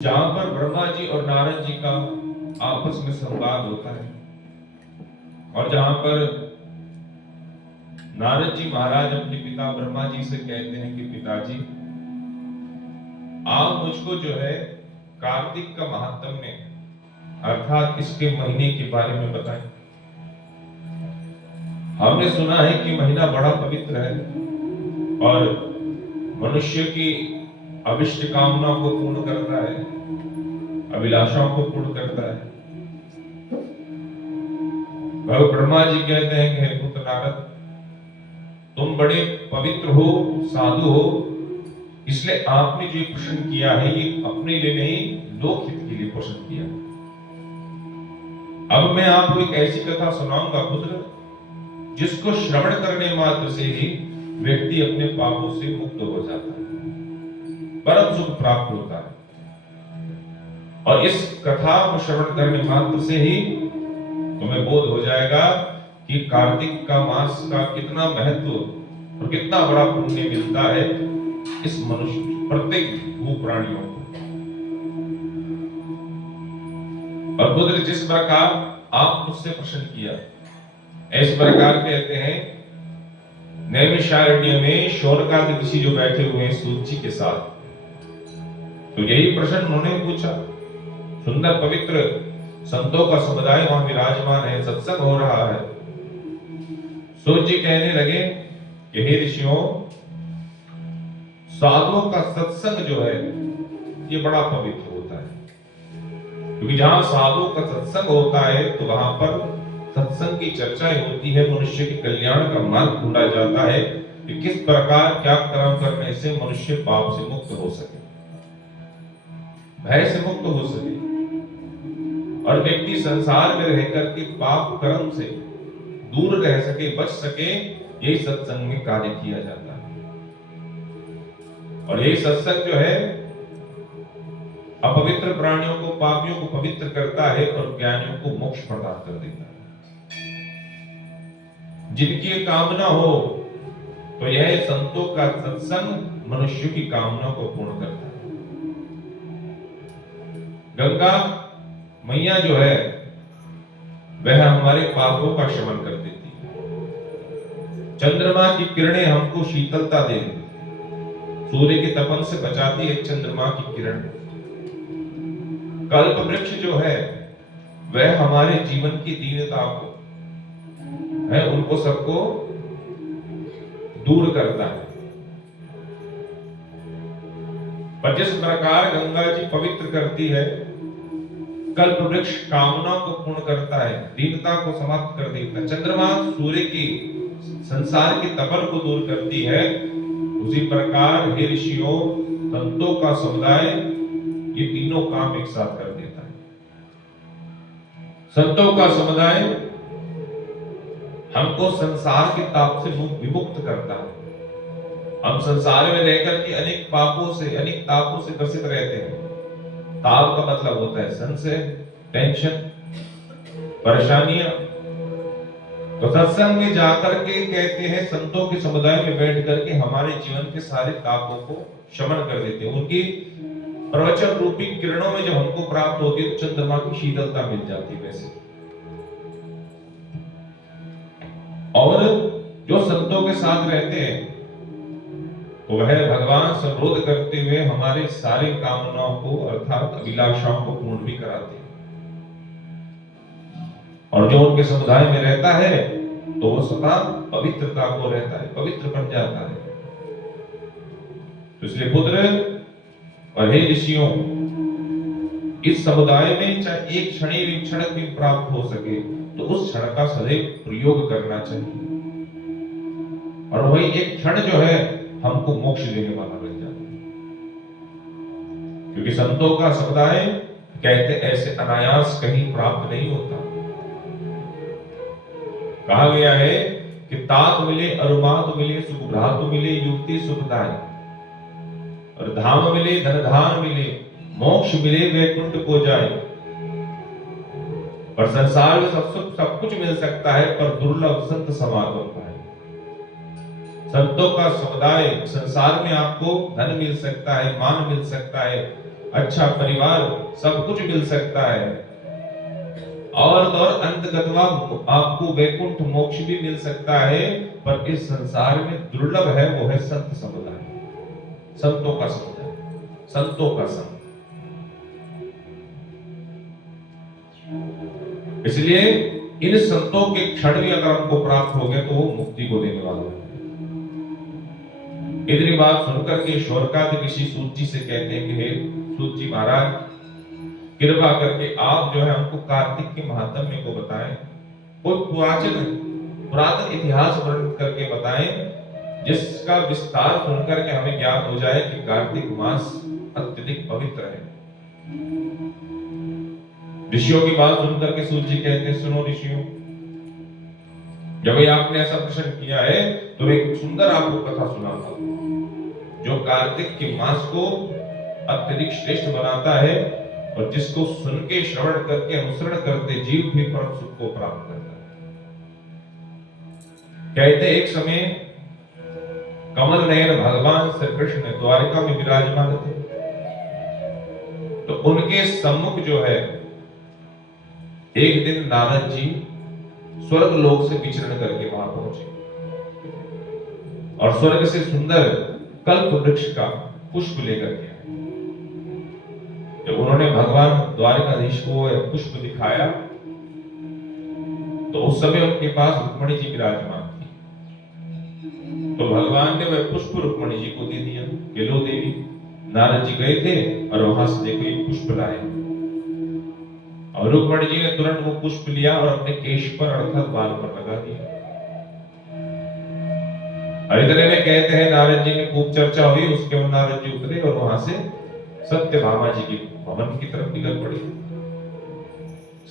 जहां पर ब्रह्मा जी और नारद जी का आपस में संवाद होता है और जहां पर नारद जी महाराज अपने पिता ब्रह्मा जी से कहते हैं कि पिताजी आप मुझको जो है कार्तिक का महात्म्य अर्थात इसके महीने के बारे में बताएं। हमने सुना है कि महीना बड़ा पवित्र है और मनुष्य की अभिष्ट कामनाओं को पूर्ण करता है, अभिलाषाओं को पूर्ण करता है। ब्रह्मा जी कहते हैं कि हे पुत्र नारद, तुम बड़े पवित्र हो, साधु हो, इसलिए आपने जो प्रश्न किया है ये अपने लिए नहीं लोकहित के लिए प्रश्न किया। अब मैं आपको एक ऐसी कथा सुनाऊंगा पुत्र, जिसको श्रवण करने मात्र से ही व्यक्ति अपने पापों से मुक्त हो जाता है, परम सुख प्राप्त होता है। और इस कथा को श्रवण करने मात्र से ही तुम्हें बोध हो जाएगा कि कार्तिक का मास का कितना महत्व और कितना बड़ा पुण्य मिलता है इस मनुष्य प्रत्येक भू प्राणियों को। और बुद्ध जिस प्रकार आप मुझसे प्रश्न किया, इस प्रकार कहते हैं नैमिषारण्य में शौनकादि ऋषि जो बैठे हुए हैं सूत जी के साथ, तो यही प्रश्न उन्होंने पूछा। सुंदर पवित्र संतों का समुदाय वहां विराजमान है, सत्संग हो रहा है। सूत जी कहने लगे कि हे ऋषियों, साधुओं का सत्संग जो है ये बड़ा पवित्र होता है, क्योंकि जहां साधुओं का सत्संग होता है तो वहां पर सत्संग की चर्चाएं होती है, मनुष्य के कल्याण का मार्ग ढूंढा जाता है कि किस प्रकार क्या कर्म करने से मनुष्य पाप से मुक्त हो सके, भय से मुक्त हो सके और व्यक्ति संसार में रहकर के पाप कर्म से दूर रह सके, बच सके। यही सत्संग में कार्य किया जाता है। और यही सत्संग जो है अपवित्र प्राणियों को, पापियों को पवित्र करता है और ज्ञानियों को मोक्ष प्रदान कर देता है। जिनकी कामना हो तो यह संतों का सत्संग मनुष्य की कामना को पूर्ण करता है। गंगा मैया जो है वह हमारे पापों का शमन कर देती है। चंद्रमा की किरणें हमको शीतलता दे देती है, सूर्य के तपन से बचाती है चंद्रमा की किरण। कल्प वृक्ष जो है वह हमारे जीवन की दीनता को है, उनको सबको दूर करता है। पर जिस प्रकार गंगा जी पवित्र करती है, कल्प वृक्ष कामनाओं को पूर्ण करता है, दीनता को समाप्त कर देता है। चंद्रमा सूर्य की संसार की तपन को दूर करती है। उसी प्रकार हे ऋषियों, संतों का समुदाय ये तीनों काम एक साथ कर देता है। संतों का समुदाय हमको संसार के ताप से विमुक्त करता है। हम संसार में रहकर के अनेक पापों से, अनेक तापों से ग्रसित रहते हैं। ताप का मतलब होता है संशय, टेंशन, परेशानियां। तो सत्संग में जाकर के कहते हैं, संतों के समुदाय में बैठ करके हमारे जीवन के सारे तापों को शमन कर देते हैं। उनकी प्रवचन रूपी किरणों में जब हमको प्राप्त होती है तो चंद्रमा की शीतलता मिल जाती है। वैसे और जो संतों के साथ रहते हैं तो वह भगवान संबोध करते हुए हमारे सारे कामनाओं को अर्थात अभिलाषाओं को पूर्ण भी कराते हैं। और जो उनके समुदाय में रहता है तो वो सदा पवित्रता को रहता है, पवित्र बन जाता है। तो इसलिए पुत्र और हे ऋषियों, इस समुदाय में चाहे एक क्षण भी प्राप्त हो सके तो उस क्षण का सदैव प्रयोग करना चाहिए। और वही एक क्षण जो है हमको मोक्ष देने वाला बन जाता है, क्योंकि संतों का समुदाय कहते ऐसे अनायास कहीं प्राप्त नहीं होता। कहा गया है कि तात मिले अरुमात मिले, सुख भ्रातु मिले, युक्ति सुखदाय, और धाम मिले, धन धान मिले, मोक्ष मिले, वैकुंठ को जाए। पर संसार में सब कुछ मिल सकता है, पर दुर्लभ संत समागम का है। संतों का समुदाय, संसार में आपको धन मिल सकता है, मान मिल सकता है, अच्छा परिवार, सब कुछ मिल सकता है, और अंतगतवा आपको वैकुंठ मोक्ष भी मिल सकता है, पर इस संसार में दुर्लभ है वो है संत समुदाय, संतों का समुदाय, संतों का संग। इसलिए इन संतों के क्षण भी अगर हमको प्राप्त हो गए तो वो मुक्ति को देने वाला है। इतनी बात सुनकर के शौनकादि ऋषि सूत जी से कहते हैं कि हे सूत जी महाराज, कृपा करके आप जो है हमको कार्तिक के महात्म्य को बताएं, कोई पुरातन इतिहास वर्णन करके बताएं, जिसका विस्तार सुनकर के हमें ज्ञात हो जाए कि कार्तिक मास अत्यधिक पवित्र है। ऋषियों की बात सुनकर के सूत जी कहते हैं, सुनो ऋषियों, जब आपने ऐसा प्रश्न किया है तो एक सुंदर आपको कथा सुनाता हूं, जो कार्तिक के मास को अत्यधिक श्रेष्ठ बनाता है और जिसको सुन के श्रवण करके अनुसरण करते जीव भी परम सुख को प्राप्त करता है। कहते एक समय कमल नयन भगवान श्री कृष्ण द्वारिका में विराजमान थे, तो उनके सम्मुख जो है एक दिन नारद जी स्वर्ग लोक से विचरण करके वहां पहुंचे और स्वर्ग से सुंदर कल्प वृक्ष का पुष्प लेकर के आए। जब उन्होंने भगवान द्वारिकाधीश को पुष्प दिखाया तो उस समय उनके पास रुक्मणी जी विराजमान थी, तो भगवान ने वह पुष्प रुक्मणी जी को दे दिया कि लो देवी। नारद जी गए थे और वहां से देखो एक पुष्प लाए, और रुक्मणी जी ने तुरंत वो पुष्प लिया और अपने केश पर अर्थात बाल पर लगा दिया। और इतने में कहते हैं नारद जी ने खूब चर्चा हुई, उसके बाद नारद जी उतरे और वहां से सत्यभामा जी के भवन की तरफ निकल पड़े।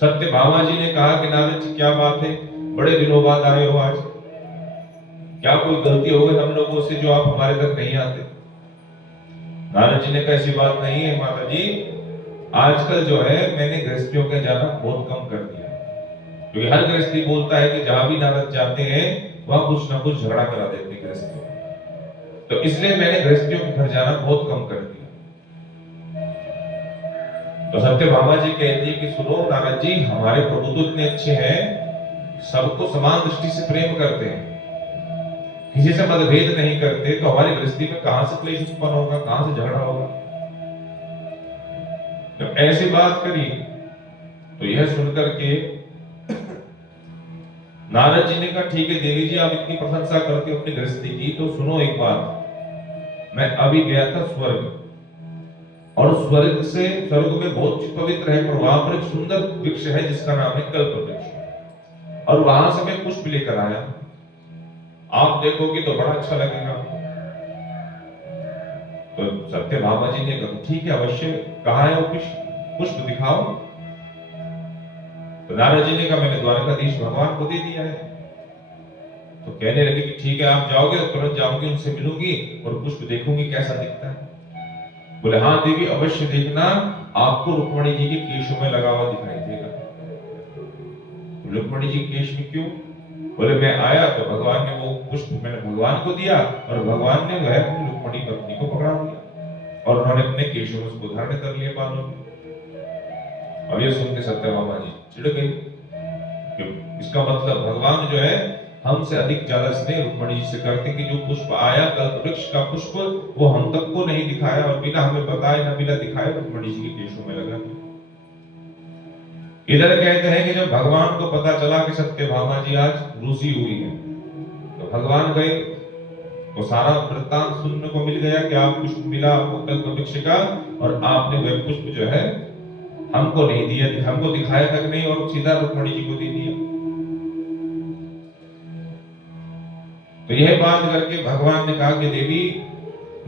सत्यभामा जी ने कहा कि नारद जी क्या बात है, बड़े दिनों बाद आए हो आज, क्या कोई गलती हो गई हम लोगों से जो आप हमारे तक नहीं आते? नारद जी ने कहा ऐसी बात नहीं है माता जी, आजकल जो है मैंने गृहस्थियों के जाना बहुत कम कर दिया, क्योंकि हर गृहस्थी बोलता है कि जहां भी नारद जाते हैं वहां कुछ ना कुछ झगड़ा करा देते हैं गृहस्थियों, तो इसलिए मैंने गृहस्थियों के घर जाना बहुत कम कर दिया। तो सत्यभामा जी कहती है कि सुनो नारद जी, हमारे प्रभु तो इतने अच्छे हैं, सबको समान दृष्टि से प्रेम करते हैं, किसी से मतभेद नहीं करते, तो हमारी गृहस्थी में कहां से क्लेश उत्पन्न होगा, कहां से झगड़ा होगा? जब ऐसी बात करी तो यह सुनकर के नारद जी ने कहा ठीक है देवी जी, आप इतनी प्रशंसा करते हो अपनी गृहस्थी की, तो सुनो एक बात, मैं अभी गया था स्वर्ग, और स्वर्ग में बहुत पवित्र है, पर वहां पर एक सुंदर वृक्ष है जिसका नाम है कल्प वृक्ष, और वहां से मैं पुष्प लेकर आया, आप देखोगे तो बड़ा अच्छा लगेगा। तो सत्यभामा जी ने कहा ठीक है अवश्य, कहाँ है वो पुष्प दिखाओ। तो नारद जी ने कहा मैंने द्वारकाधीश भगवान को दे दिया है। तो कहने लगे कि ठीक है आप जाओगे तो तुरंत जाऊंगी, उनसे मिलूंगी और पुष्प देखूंगी कैसा दिखता है। बोले हाँ देवी अवश्य देखना, आपको रुक्मणी जी के केशों में लगा हुआ दिखाई देगा। रुक्मणी जी केश में क्यों? बोले मैं आया तो भगवान ने वो पुष्प मैंने भगवान को दिया और भगवान ने वह रुक्मणी पत्नी को पकड़ा दिया और उन्होंने अपने केशों में उसको धारण कर लिया बालों में। और ये सुन के सत्यभामा जी चिढ़ गई, इसका मतलब भगवान जो है हमसे अधिक ज्यादा स्नेह रुक्मणी जी से करते कि जो पुष्प आया कल्प वृक्ष का पुष्प वो हम तक को नहीं दिखाया और बिना हमें बताए ना बिना दिखाए रुक्मणी जी के केशों में लगा दिया। इधर कहते हैं कि जब भगवान को पता चला कि सत्यभामा जी आज रूसी हुई है, तो भगवान गए तो सारा वृत्तांत सुनने को मिल गया कि आप पुष्प मिला आपको कल्प वृक्ष का, और आपने वह पुष्प जो है हमको नहीं दिया, हमको दिखाया तक नहीं और सीधा रुक्मणी जी को दे दिया। तो यह बात करके भगवान ने कहा कि देवी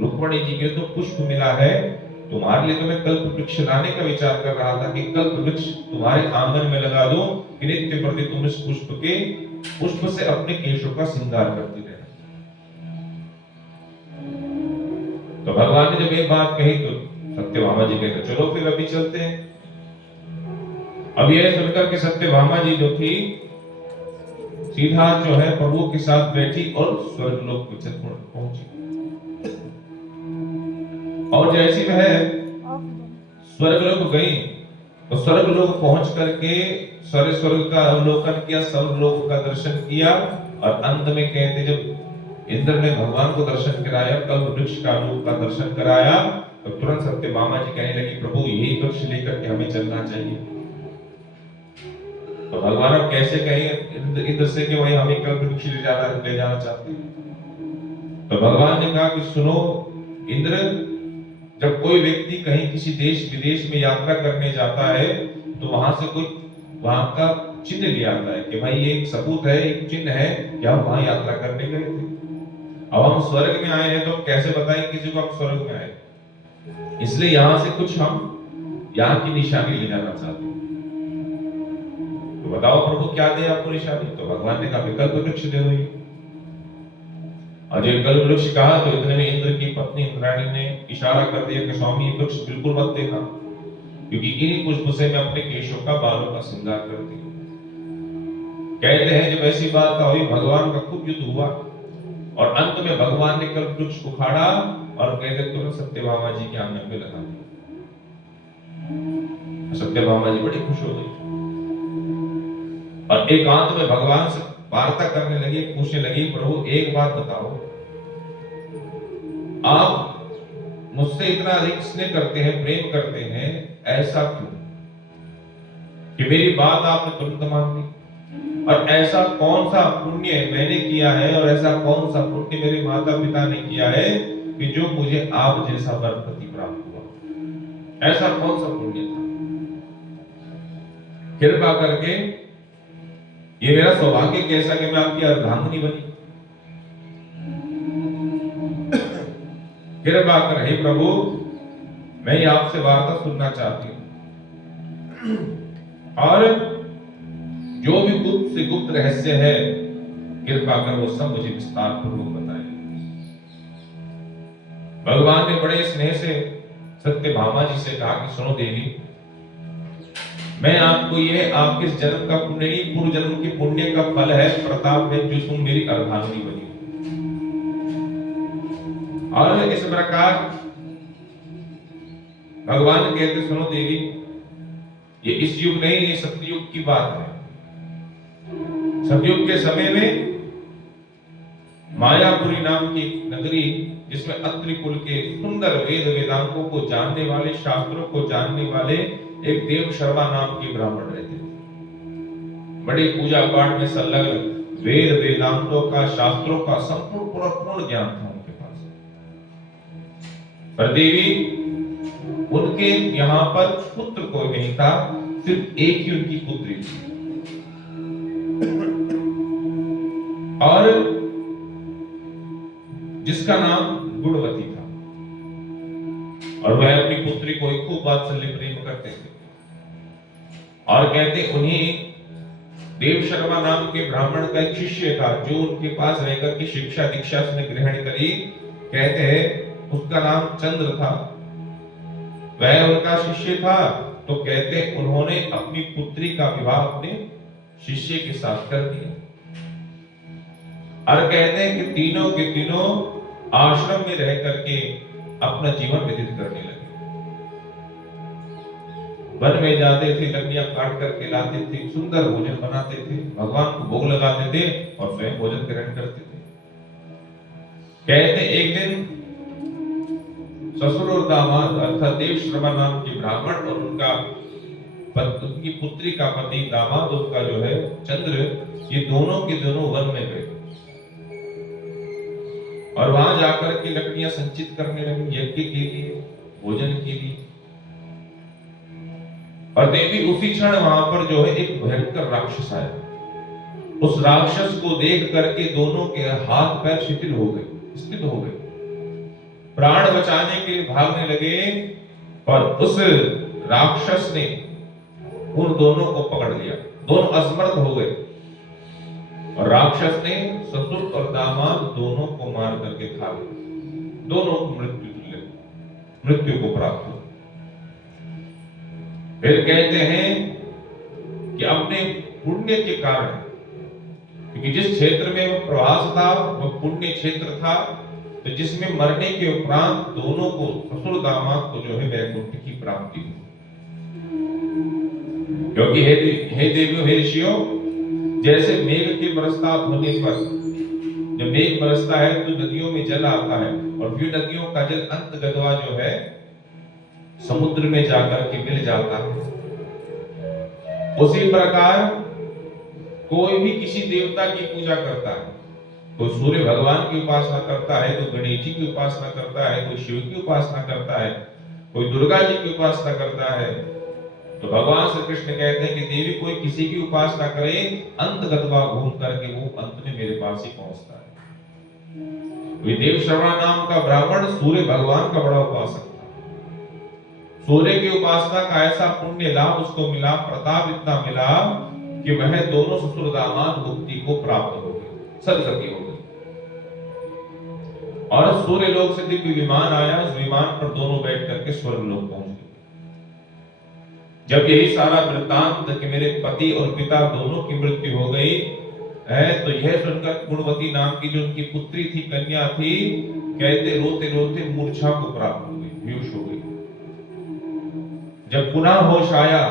रुक्मणी जी के तो पुष्प मिला है, तुम्हारे लिए तो मैं कल्प वृक्ष लाने का विचार कर रहा था कि कल्प वृक्ष तुम्हारे आंगन में लगा दूं कि नित्य प्रति तुम इस पुष्प से अपने केशों का श्रृंगार करती रहे। तो भगवान ने जब ये बात कही तो सत्यभामा जी कहते चलो फिर अभी चलते हैं। अब यह सुनकर के सत्यभामा जी जो थी सीधा जो है प्रभु के साथ बैठी और स्वर्गलोक पहुंची। और जैसी वह स्वर्ग लोग गई तो स्वर्ग लोग पहुंच करके स्वर्ग का अवलोकन किया, स्वर्ग लोग का दर्शन किया, और अंत में कहते जब इंद्र ने भगवान को दर्शन कराया, कल्प वृक्ष का रूप का दर्शन कराया, तो तुरंत सत्यभामा जी कहने लगी प्रभु यही वृक्ष लेकर के हमें चलना चाहिए। तो भगवान अब कैसे कहें इंद्र से कि वही हमें कल्प वृक्ष ले जाना चाहते हैं। तो भगवान ने कहा कि सुनो इंद्र, जब कोई व्यक्ति कहीं किसी देश विदेश में यात्रा करने जाता है तो वहां से कोई वहां का चिन्ह ले आता है कि भाई ये एक सबूत है, एक चिन्ह है कि हम वहां यात्रा करने गए थे। अब हम स्वर्ग में आए हैं तो कैसे बताएं किसी को हम स्वर्ग में आए, इसलिए यहां से कुछ हम यहाँ की निशानी ले जाना चाहते हैं। तो बताओ प्रभु क्या दे आपको निशानी। तो भगवान ने कहा विकल्प वृक्ष दे दो। और जब कल्प वृक्ष कहा तो इतने में इंद्र की पत्नी इंद्राणी ने इशारा कर दिया कि स्वामी ये वृक्ष बिल्कुल मत देना, क्योंकि इन्हीं पुष्प से मैं अपने केशों का बालों का श्रृंगार करती हूँ। कहते हैं जब ऐसी बात हुई भगवान का खूब युद्ध हुआ और अंत में भगवान ने कल्प वृक्ष उखाड़ा और कहते तुरंत सत्यभामा जी के आंगन में लगा दिया। सत्यभामा जी बड़ी खुश हो गई और एकांत में भगवान से वार्ता करने लगी, पूछने लगी प्रभु एक बात बताओ, आप मुझसे इतना अधिक स्नेह करते हैं, प्रेम करते हैं, ऐसा क्यों कि मेरी बात आपने तुरंत मान ली? और ऐसा कौन सा पुण्य मैंने किया है और ऐसा कौन सा पुण्य मेरे माता पिता ने किया है कि जो मुझे आप जैसा वरपति प्राप्त हुआ? ऐसा कौन सा पुण्य था? कृपा करके ये मेरा सौभाग्य कैसा कि मैं आपकी अर्धांगिनी बनी। कृपा कर हे प्रभु, मैं आपसे वार्ता सुनना चाहती हूं और जो भी गुप्त से गुप्त रहस्य है कृपा कर वो सब मुझे विस्तार पूर्वक बताएं। भगवान ने बड़े स्नेह से सत्यभामा जी से कहा कि सुनो देवी, मैं आपको ये आपके जन्म का पुण्य नहीं, पूर्व जन्म के पुण्य का फल है, प्रताप है, जो तुम मेरी अर्धांगिनी बनी। और इस प्रकार भगवान कहते सुनो देवी, ये इस युग नहीं, ये सतयुग की बात है। सतयुग के समय में मायापुरी नाम की नगरी, जिसमें अत्रि कुल के सुंदर वेद वेदांतों को जानने वाले, शास्त्रों को जानने वाले एक देव शर्मा नाम के ब्राह्मण रहते थे। बड़े पूजा पाठ में संलग्न, वेद वेदांतों का, शास्त्रों का संपूर्ण पूर्ण ज्ञान था उनके पास। पर देवी उनके यहाँ पर पुत्र कोई नहीं था, सिर्फ एक ही उनकी पुत्री थी और जिसका नाम गुणवती था। और वह अपनी पुत्री को खूब वात्सल्य प्रेम करते थे और कहते उन्हीं देव शर्मा नाम के ब्राह्मण का एक शिष्य था जो उनके पास रहकर के शिक्षा दीक्षा उसने ग्रहण करी। कहते हैं उसका नाम चंद्र था, वह उनका शिष्य था। तो कहते उन्होंने अपनी पुत्री का विवाह अपने शिष्य के साथ कर दिया और कहते हैं कि तीनों के तीनों आश्रम में रह करके अपना जीवन व्यतीत करने लगे। वन में जाते थे, लकड़ियां काट करके लाते थे, सुंदर भोजन बनाते थे, भगवान को भोग लगाते थे और स्वयं भोजन ग्रहण करते थे। कहते एक दिन ससुर और दामाद अर्थात देव शर्मा नाम के ब्राह्मण और उनकी पुत्री का पति दामाद उसका जो है चंद्र, ये दोनों के दोनों वन में गए और वहां जाकर के लकड़ियां संचित करने लगे यज्ञ के लिए, भोजन के लिए। और देवी उसी क्षण वहां पर जो है एक भयंकर राक्षस आया। उस राक्षस को देख करके दोनों के हाथ पैर शिथिल हो गए, स्थित हो गए, प्राण बचाने के लिए भागने लगे। पर उस राक्षस ने उन दोनों को पकड़ लिया, दोनों असमर्थ हो गए और राक्षस ने ससुर और दामाद दोनों को मार करके खा लिया। दोनों को मृत्यु को प्राप्त हुआ। फिर कहते हैं कि अपने पुण्य के कारण, क्योंकि जिस क्षेत्र में वो प्रवास था वो पुण्य क्षेत्र था, तो जिसमें मरने के उपरांत दोनों को, ससुर दामाद को जो है वैकुंठ की प्राप्ति हुई। क्योंकि हे देवियों, हे ऋषियों, जैसे मेघ के बरसात होने पर, जब मेघ बरसता है तो नदियों में जल आता है, और फिर नदियों का जल अंत गदवा जो है समुद्र में जाकर के मिल जाता है। उसी प्रकार कोई भी किसी देवता की पूजा करता है, कोई सूर्य भगवान की उपासना करता है, कोई गणेश जी की उपासना करता है, कोई शिव की उपासना करता है, कोई दुर्गा जी की उपासना करता है, तो भगवान श्री कृष्ण कहते हैं कि देवी कोई किसी की उपासना करे, अंत गतवा घूम करके वो अंत में मेरे पास ही पहुंचता है। देव श्रवण नाम का ब्राह्मण सूर्य भगवान का बड़ा उपासक था। सूर्य की उपासना का ऐसा पुण्य लाभ उसको मिला, प्रताप इतना मिला कि वह दोनों ससुर दामाद मुक्ति को प्राप्त हो गए, सदगति हो गई। और सूर्य लोक से दिव्य विमान आया, उस विमान पर दोनों बैठ करके स्वर्ग लोक पहुंच गए। जब यही सारा वृत्तांत कि मेरे पति और पिता दोनों की मृत्यु हो गई है, तो यह सुनकर गुणवती नाम की जो उनकी पुत्री थी, कन्या थी, कहते रोते रोते मूर्छा को प्राप्त हो गई, बेहोश हो गई। जब पुनः होश आया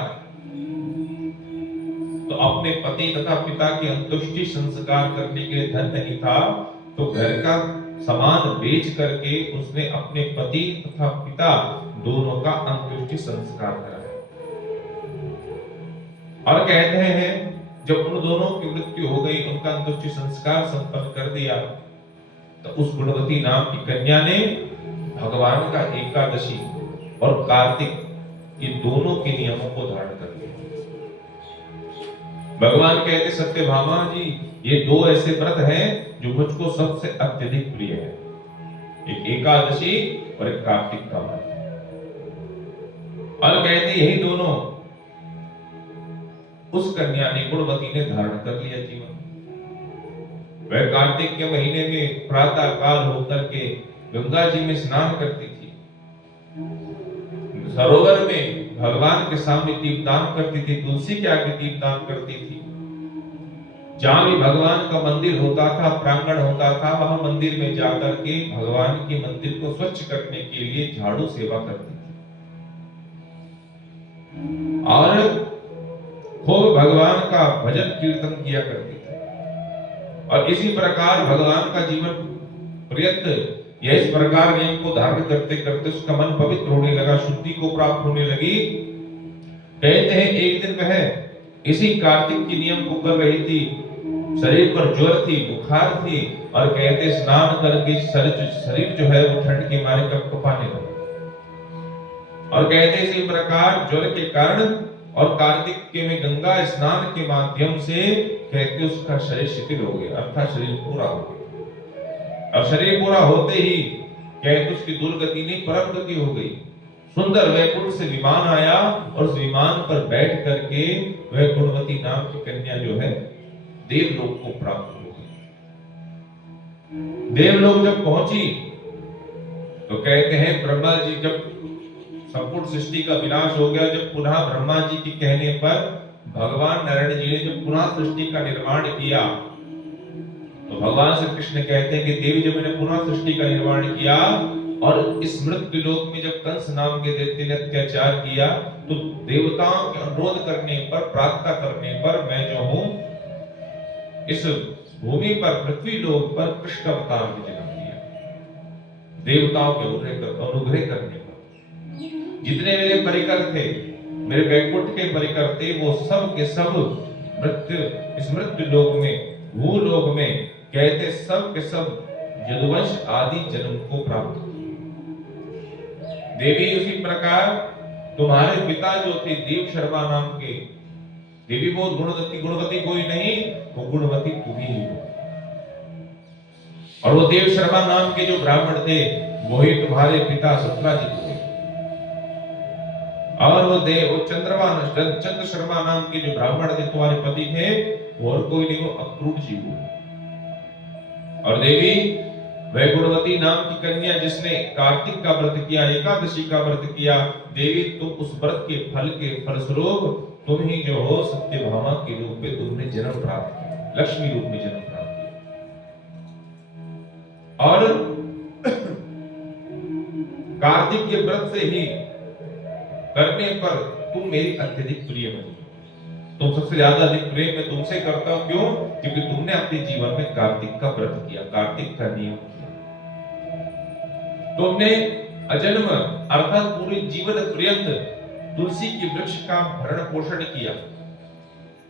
तो अपने पति तथा पिता की अंत्येष्टि संस्कार करने के लिए धन नहीं था, तो घर का सामान बेच करके उसने अपने पति तथा पिता दोनों का अंत्येष्टि संस्कार कराया। और कहते हैं जब उन दोनों की मृत्यु हो गई, उनका अंत्येष्टि संस्कार संपन्न कर दिया, तो उस गुणवती नाम की कन्या ने भगवान का एकादशी और कार्तिक ये दोनों के नियमों को धारण कर लिया। भगवान कहते सत्यभामा जी, ये दो ऐसे व्रत हैं जो मुझको सबसे अत्यधिक प्रिय है, एक एकादशी और एक कार्तिक का व्रत। और कहते यही दोनों उस कन्या ने, गुणवती ने धारण कर लिया जीवन। वह कार्तिक के महीने में प्रातः काल होकर के गंगा जी में स्नान करती थी, सरोवर में भगवान के सामने दीपदान करती थी, तुलसी के आगे दीपदान करती थी। जहां भी भगवान का मंदिर होता था, प्रांगण होता था, वहां मंदिर में जाकर के भगवान के मंदिर को स्वच्छ करने के लिए झाड़ू सेवा करती थी और खूब भगवान का भजन कीर्तन किया करती थी। और इसी प्रकार भगवान का जीवन प्रयत्न यह इस प्रकार नियम को धारण करते करते उसका मन पवित्र होने लगा, शुद्धि को प्राप्त होने लगी। कहते हैं एक दिन वह इसी कार्तिक के नियम को कर रही थी, शरीर पर ज्वर थी, बुखार थी, और कहते स्नान करके शरीर जो है वो ठंड के मारे कपकपाने लगा। और कहते इसी प्रकार ज्वर के कारण और कार्तिक के में गंगा स्नान के माध्यम से कहते उसका शरीर शिथिल हो गया, अर्थात शरीर पूरा हो गया। और शरीर पूरा होते ही कहते उसकी दुर्गति नहीं परम गति हो गई। सुंदर वैकुंठ से विमान आया और उस विमान पर बैठ करके वह गुणवती नाम की कन्या जो है देवलोक को प्राप्त हो गई। देवलोक जब पहुंची तो कहते हैं ब्रह्मा जी, जब संपूर्ण सृष्टि का विनाश हो गया, जब पुनः ब्रह्मा जी के कहने पर भगवान नारायण जी ने जब पुनः सृष्टि का निर्माण किया, तो भगवान श्री कृष्ण कहते हैं कि देवी जब मैंने पुनः सृष्टि का निर्माण किया और इस मृत्यु लोक में जब कंस नाम के दैत्य ने अत्याचार किया, तो देवताओं के अनुरोध करने पर, प्रार्थना करने पर मैं जो हूं इस भूमि पर, पृथ्वी लोक पर कृष्ण अवतार में जन्म लिया। देवताओं के अनुग्रह करने पर जितने मेरे परिकर थे, मेरे वैकुंठ के परिकर थे, वो सब के सब इस मृत्यु लोक में, भूलोक में कहते सब के सब यदुवंश आदि जन्म को प्राप्त हुए। देवी उसी प्रकार तुम्हारे पिता जो थे देव शर्मा नाम के, देवी वो गुणवती कोई नहीं, वो गुणवती तुम्ही ही हो। और वो देव शर्मा नाम के जो ब्राह्मण थे वही तुम्हारे पिता सत्राजित हुए। और वो चंद्र शर्मा नाम के जो ब्राह्मण थे तुम्हारे पति थे, और कोई नहीं, वो अक्रूर जी हुए। और देवी वह गुणवती नाम की कन्या जिसने कार्तिक का व्रत किया, एकादशी का व्रत किया, देवी तुम उस व्रत के फलस्वरूप तुम ही जो हो सत्यभामा के रूप में तुमने जन्म प्राप्त किया, लक्ष्मी रूप में जन्म प्राप्त किया। और कार्तिक के व्रत से ही करने पर तुम मेरी अत्यधिक प्रिय बनी। तुम सबसे ज्यादा अधिक प्रेम मैं तुमसे करता हूं। क्यों? क्योंकि तुमने अपने जीवन में कार्तिक का व्रत किया, कार्तिक का नियम किया। तुमने अजन्म अर्थात पूरे जीवन पर्यंत तुलसी के वृक्ष का भरण पोषण किया,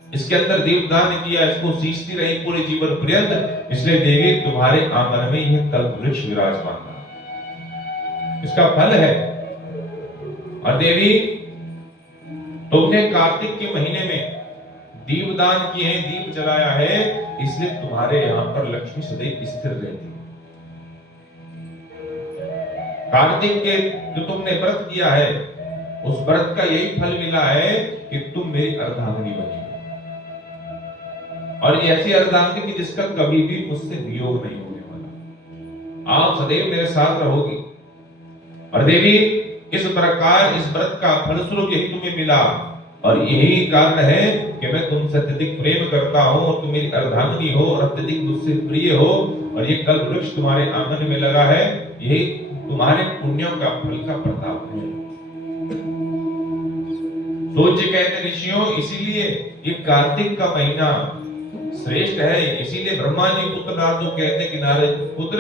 इसके अंदर दीपदान किया, इसको सींचती रही पूरे जीवन पर्यंत। इसलिए देवी तुम्हारे आंगन में यह कल्प वृक्ष विराजमान था, इसका फल है। और देवी तुमने कार्तिक के महीने में दीपदान किए हैं, दीप जलाया है, इसलिए तुम्हारे यहां पर लक्ष्मी सदैव स्थिर रहती है। कार्तिक के जो तुमने व्रत किया है, उस व्रत का यही फल मिला है कि तुम मेरी अर्धांगिनी बनी, और ऐसी अर्धांगिनी जिसका कभी भी मुझसे वियोग नहीं होने वाला। आप सदैव मेरे साथ रहोगी। और देवी इस प्रकार इस व्रत का फलस्वरूप यही तुम्हें मिला, और यही कारण है कि मैं तुमसे अत्यधिक प्रेम करता हूं और तुम मेरी अर्धांगिनी हो और अत्यधिक मुझसे प्रिय हो। और ये कल्प वृक्ष तुम्हारे आंगन में लगा है, यही तुम्हारे पुण्यों का फल का प्रताप है। सोच कहते ऋषियों, इसीलिए ये कार्तिक का महीना श्रेष्ठ है। इसीलिए ब्रह्मा जी पुत्र नारद कहते कि नारद पुत्र,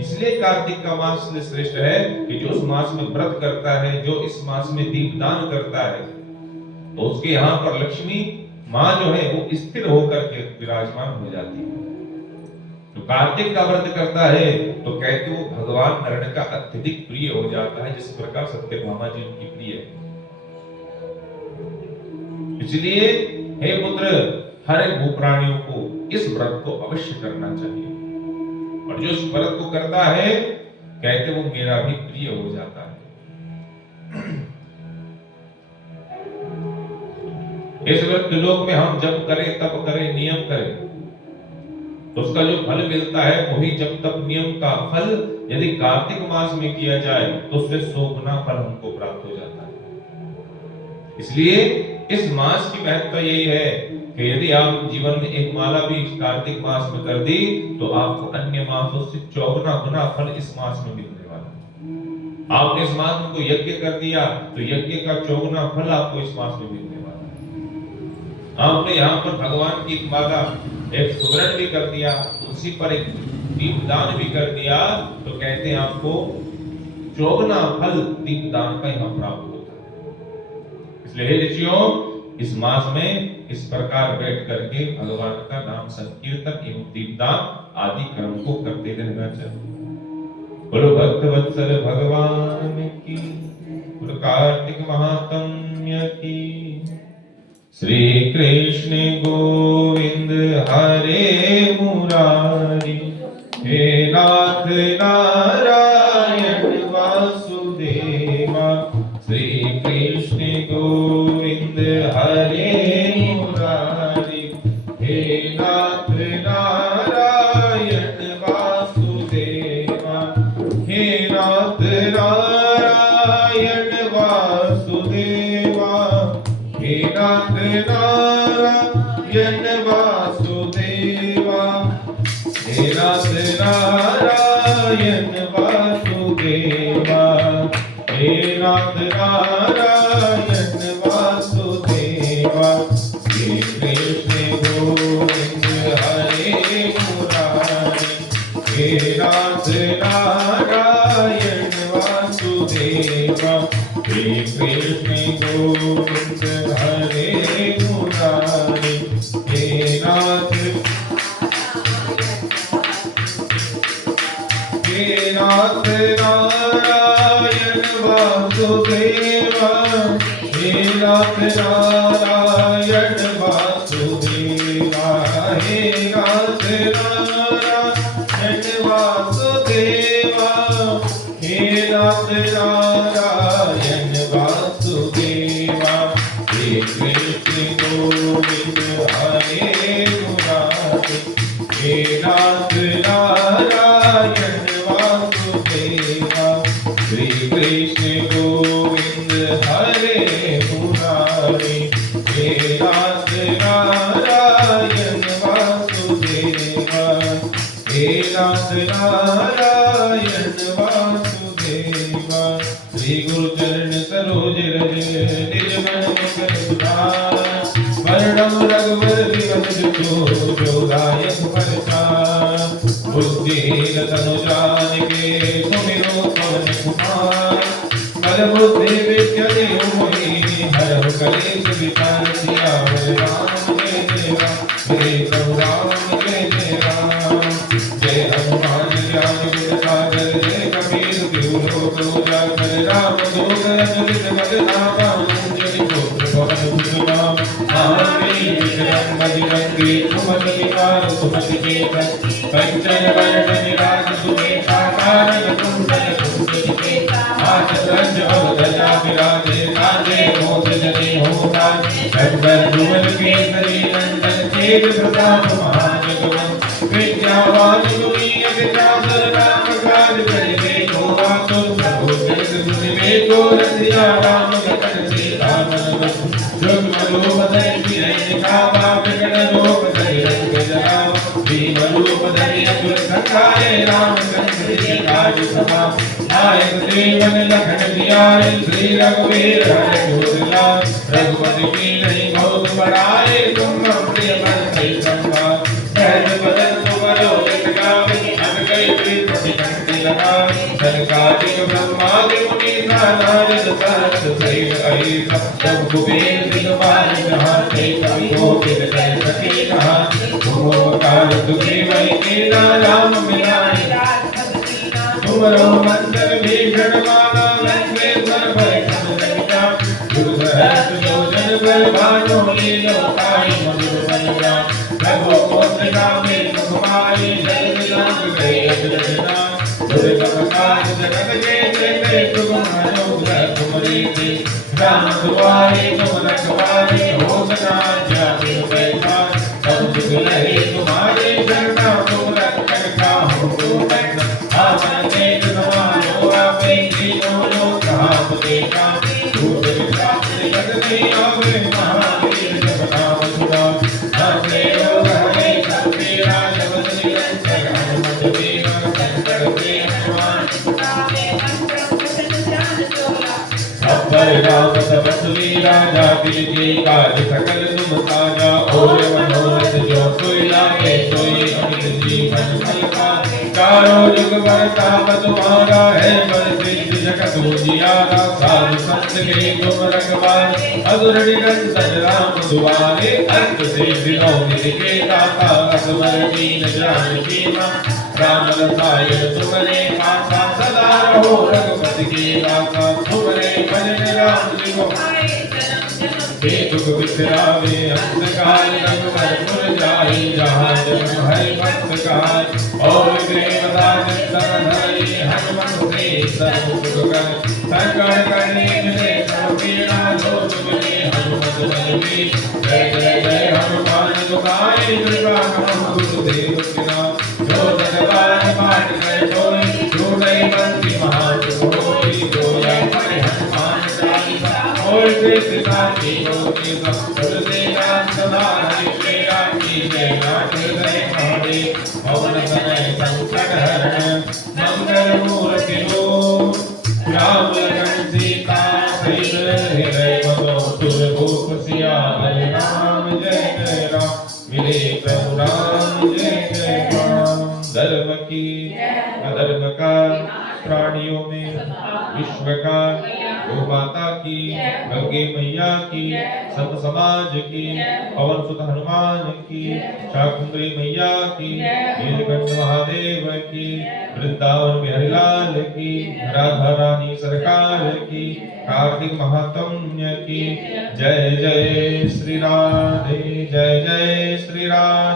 इसलिए कार्तिक का मास इसलिए श्रेष्ठ है कि जो उस मास में व्रत करता है, जो इस मास में दीपदान करता है, तो उसके यहाँ पर लक्ष्मी माँ जो है वो स्थिर होकर के विराजमान हो जाती है। तो कार्तिक का व्रत करता है तो कहते वो भगवान नारायण का अत्यधिक प्रिय हो जाता है, जिस प्रकार सत्यभामा जी उनकी प्रिय है। इसलिए हे पुत्र, हर एक भूप्राणियों को इस व्रत को अवश्य करना चाहिए, और जो इस व्रत को करता है कहते वो मेरा भी प्रिय हो जाता है। इस त्रिलोक में हम जब करें तप करें नियम करें तो उसका जो फल मिलता है वही जब तप नियम का फल यदि कार्तिक मास में किया जाए तो उससे 100 गुना फल हमको प्राप्त हो जाता है। इसलिए इस मास की महत्ता यही है कि यदि आप जीवन में एक माला भी कार्तिक मास में कर दी तो आपको अन्य मासों से 54 गुना फल इस मास में मिलने वाला। आपने इस मास में कोई यज्ञ कर दिया तो यज्ञ का 54 फल आपको इस मास में मिलने वाला। आपने यहाँ पर भगवान की माला एक सुमरन भी कर दिया, उसी पर एक दीपदान भी कर दिया, तो कहते हैं आपको 54 फल दीपदान का यहाँ प्राप्त होता है। इसलिए हे ऋषियों, इस मास में इस प्रकार बैठ करके भगवान का नाम संकीर्तन एवं दीपदान आदि कर्म को करते रहना चाहिए। बोलो भक्त वत्सल भगवान की, बोलो कार्तिक महात्म्य की। श्री कृष्ण गोविंद हरे मुरारी, हे नाथ नारायण वासुदेवा। श्री कृष्ण गोविंद हरे मुरारी, हे नाथ नारायण वासुदेवा। हे नाथ नारायण वासुदेवा, हे नाथ नारायण वासुदेवा। हे नाथ नारायण वासुदेवा, हे नाथ नारायण वासुदेवा। श्री कृष्ण गोविंद हरे मुरारी, हे नाथ नारायण वासुदेवा। श्री कृष्ण गोविंद हरे मुरारी, हे नाथ नारायण वासुदेवा। हे नाथ नारायण वासुदेवा, हे नाथ नारायण वासुदेवा। हे नाथ नारायण वासुदेवा। हे कृष्ण गोविंद हरे मुरारी, हे नाथ नारायण वासुदेवा। श्री कृष्ण गोविंद हरे मुरारी, हे नाथ नारायण वासुदेवा। हे नाथ नारायण वासुदेवा। श्री गुरु चरण सरोज रज निज मन जोदाय सुपरसा बुद्धिर तनु जानिके सुमिरो पवन कुमार बल बुद्धि विद्या देव मोहि हर कलेश विकार सियावर राम जय जय राम जय प्रभु राम जय जय राम जय हनुमान ज्ञान गुण सागर जय कबीर तिहु लोक उजागर राम दूत अतुलित बल धामा अंजलि पुत्र पवन कुसुम आनंदी विक्रम बजरंगी सुमति निवार सुमति के कंचन वरण निराज सुमेधा कानन कुंडल कुंडल के आचरण अवदया विराजे काजे मोद जने होता कंबर जुवन के हरि नंदन तेज प्रताप महाजगवंत विद्यावान गुणी अगजानन राम काज करिबे को आतुर प्रभु जगत सुनिबे को रसिया राम लखन सीता मन बसु जुग रूप धरि सिरहि दिखावा विकट रूप धरि रंग जरावा भीम रूप धरि असुर संहारे रामचंद्र जी काज सभा नायक देवन लखन जियाए श्री रघुवीर हरि गोर लाल रघुपति कीन्हि बहुत बड़ाए तुम प्रिय मन सही संभाल सहज बदन तुमरो जग गावे अन कई त्रिपति कंठी लगावे सनकादिक ब्रह्मादि मुनि नारद सहस्र सहित अहिसा जब कुबेर दिगंबर जहाँ थे कवि कोकिल कर सके कहा तुम काल दुखी वही कीना राम मिलाए तुमरो मंत्र भीषण माना लंकेश्वर भय संजनिका दुर्धर्ष योजन बल भानो लीलो काई मधुर बल जान प्रभु कोशिका में मुखमारी जल विलास गए अजरना दुर्गम काज जगत के चेते सुगम अनुग्रह तुमरे थे राम दुआरे तुम रखवारे हो सका जाति बैठा सब जुग रहे तुम्हारे शरणा तुम रक्षक काहू को बंद आवन तेज समानो आपे तीनों लोक हाथ देखा दूर विश्वास जगत में आवे महावीर जब नाम सुना आपने योग हरे सब तेरा जगत निरंतर हनुमत वीर शंकर प्रेम हनुमान अपर राम तपस्वी राजा दिल की काज सकल तुम साजा और मनोरथ जो कोई लागे सोई अमित जीवन फल का चारों जुग बरताप तुम्हारा है पर सिद्ध जगत उजियारा साधु संत के तुम रखवार अधुर निरंतर राम दुआरे अंत से दिनों के दाता असवर दीन जानकी मां राम रसायन तुमरे पासा सदा रहो रघुपति के दासा तुमरे भजन राम जी को हे दुख बिसरावे अंत काल रघुवर पुर जाई जहाँ जन्म हरि भक्त कहाय और देवदास धरि हनुमत से सर्व सुख कर संकट करने मिले सब पीड़ा लोक मिले हनुमत बलवी जय जय जय हनुमान दुखाए कृपा करो गुरुदेव सिना जो जगबान पाठ करे कोई जो नहीं बंदी महान होई जो या हरे हनुमान चालीसा और से सीता की होती सब तुलसीदास सदा हरि प्रिया की जय नाथ हृदय महादेव पवन तनय संकट हरण मंगल मूर्ति रूप राम लखन सीता सहित हृदय मनो दुर्भूप सियावर राम जय जय राम मिले प्रभु राम जय जय राम धर्म की अधर्म का प्राणियों में विश्व का गौ माता की गंगे मैया की संत समाज की पवन सुत हनुमान की शाकुंभरी मैया की नीलकंठ महादेव की वृंदावन बिहारी लाल की राधा रानी सरकार की कार्तिक महात्म्य की जय जय श्री राधे जय जय श्री राधे